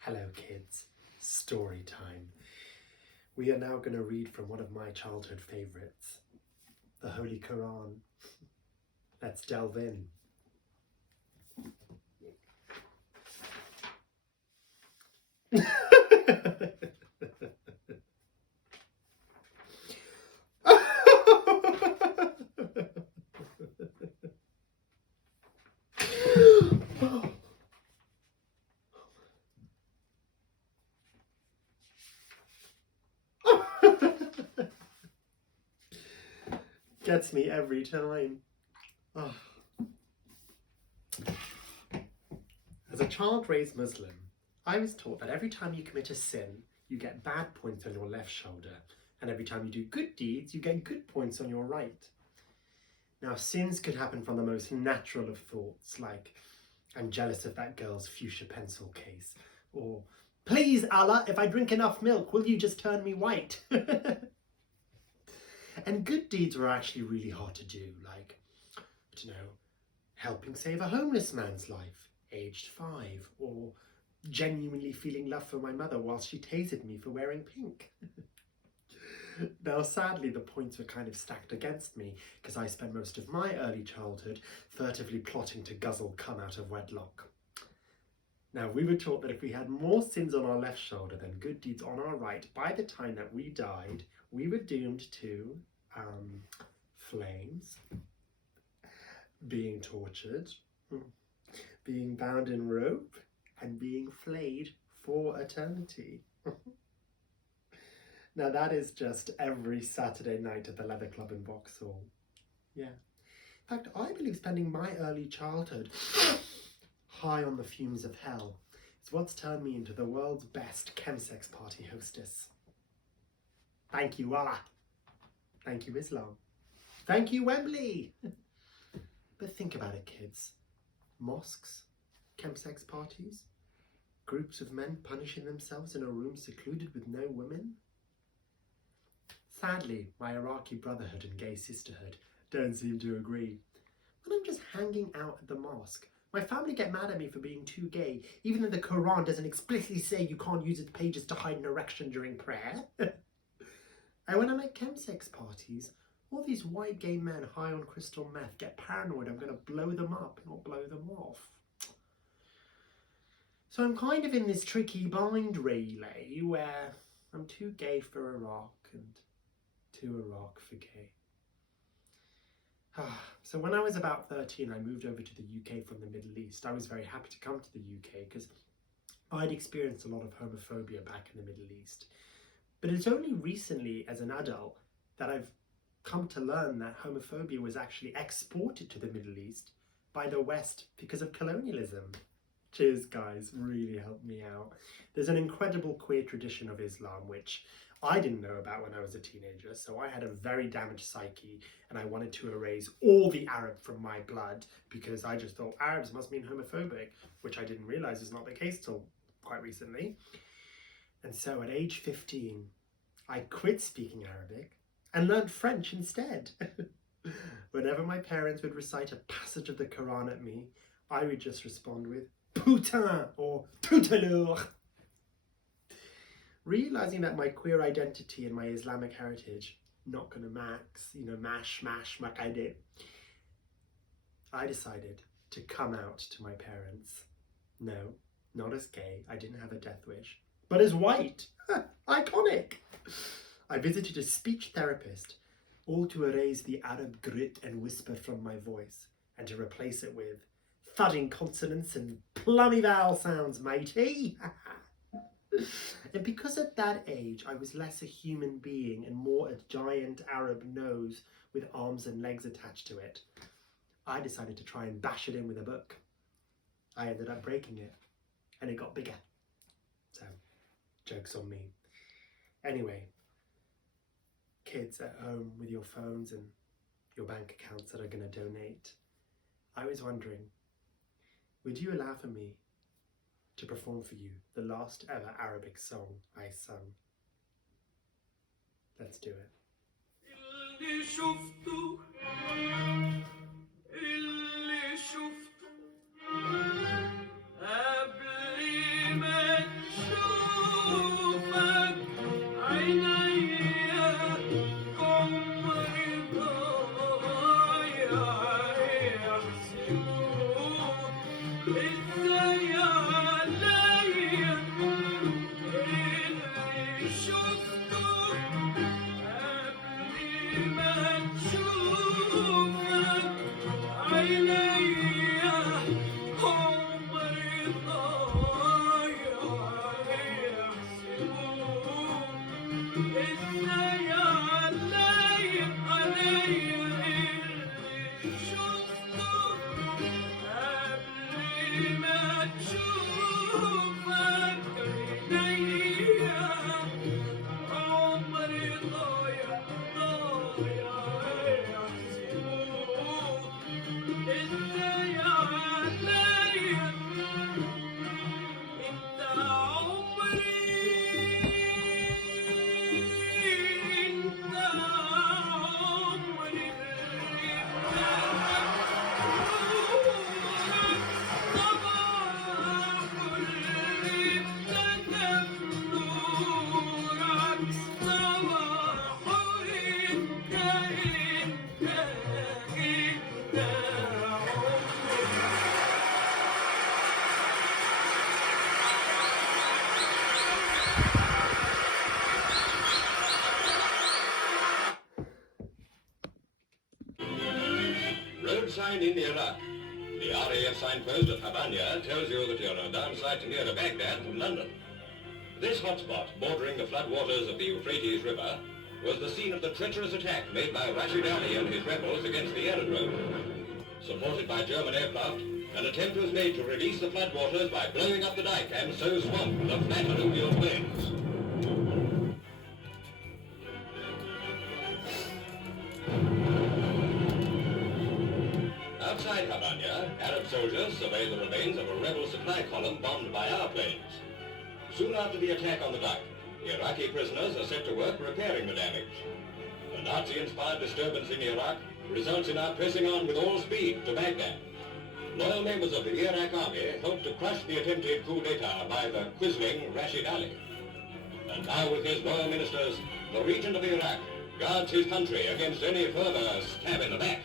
Hello kids, story time. We are now going to read from one of my childhood favourites, the Holy Quran. Let's delve in. Gets me every time. Oh. As a child raised Muslim, I was taught that every time you commit a sin, you get bad points on your left shoulder, and every time you do good deeds, you get good points on your right. Now, sins could happen from the most natural of thoughts, like, I'm jealous of that girl's fuchsia pencil case, or, please Allah, if I drink enough milk, will you just turn me white? And good deeds were actually really hard to do, like, I don't know, helping save a homeless man's life, aged 5, or genuinely feeling love for my mother whilst she tasered me for wearing pink. Now, sadly, the points were kind of stacked against me because I spent most of my early childhood furtively plotting to guzzle cum out of wedlock. Now, we were taught that if we had more sins on our left shoulder than good deeds on our right, by the time that we died, we were doomed to flames, being tortured, being bound in rope, and being flayed for eternity. Now that is just every Saturday night at the Leather Club in Vauxhall. Yeah. In fact, I believe spending my early childhood high on the fumes of hell is what's turned me into the world's best chemsex party hostess. Thank you, Allah. Thank you, Islam. Thank you, Wembley. But think about it, kids. Mosques, chemsex parties, groups of men punishing themselves in a room secluded with no women. Sadly, my Iraqi brotherhood and gay sisterhood don't seem to agree. When I'm just hanging out at the mosque, my family get mad at me for being too gay, even though the Quran doesn't explicitly say you can't use its pages to hide an erection during prayer. And when I'm at chemsex parties, all these white gay men high on crystal meth get paranoid I'm going to blow them up, not blow them off. So I'm kind of in this tricky bind relay where I'm too gay for Iraq and too Iraq for gay. So when I was about 13, I moved over to the UK from the Middle East. I was very happy to come to the UK because I'd experienced a lot of homophobia back in the Middle East. But it's only recently, as an adult, that I've come to learn that homophobia was actually exported to the Middle East by the West because of colonialism. Cheers, guys, really helped me out. There's an incredible queer tradition of Islam, which I didn't know about when I was a teenager, so I had a very damaged psyche and I wanted to erase all the Arab from my blood because I just thought Arabs must mean homophobic, which I didn't realise is not the case till quite recently. And so at age 15, I quit speaking Arabic and learned French instead. Whenever my parents would recite a passage of the Quran at me, I would just respond with putain or tout à l'heure. Realising that my queer identity and my Islamic heritage not gonna mash, makade, I decided to come out to my parents. No, not as gay, I didn't have a death wish, but as white. Iconic. I visited a speech therapist, all to erase the Arab grit and whisper from my voice, and to replace it with thudding consonants and plummy vowel sounds, matey. And because at that age I was less a human being and more a giant Arab nose with arms and legs attached to it, I decided to try and bash it in with a book. I ended up breaking it, and it got bigger. So, joke's on me. Anyway, kids at home with your phones and your bank accounts that are going to donate, I was wondering, would you allow for me to perform for you the last ever Arabic song I sung? Let's do it. Road sign in Iraq. The RAF signpost at Habanya tells you that you're a downside nearer Baghdad than London. This hotspot, bordering the floodwaters of the Euphrates River, was the scene of the treacherous attack made by Rashid Ali and his rebels against the aerodrome. Supported by German aircraft, an attempt was made to release the floodwaters by blowing up the dike and so swamp the flat alluvial plains. Outside Habanya, Arab soldiers survey the remains of a rebel supply column bombed by our planes. Soon after the attack on the dike, Iraqi prisoners are set to work repairing the damage. A Nazi-inspired disturbance in Iraq results in our pressing on with all speed to Baghdad. Loyal members of the Iraq army helped to crush the attempted coup d'etat by the quisling Rashid Ali. And now with his loyal ministers, the regent of Iraq guards his country against any further stab in the back.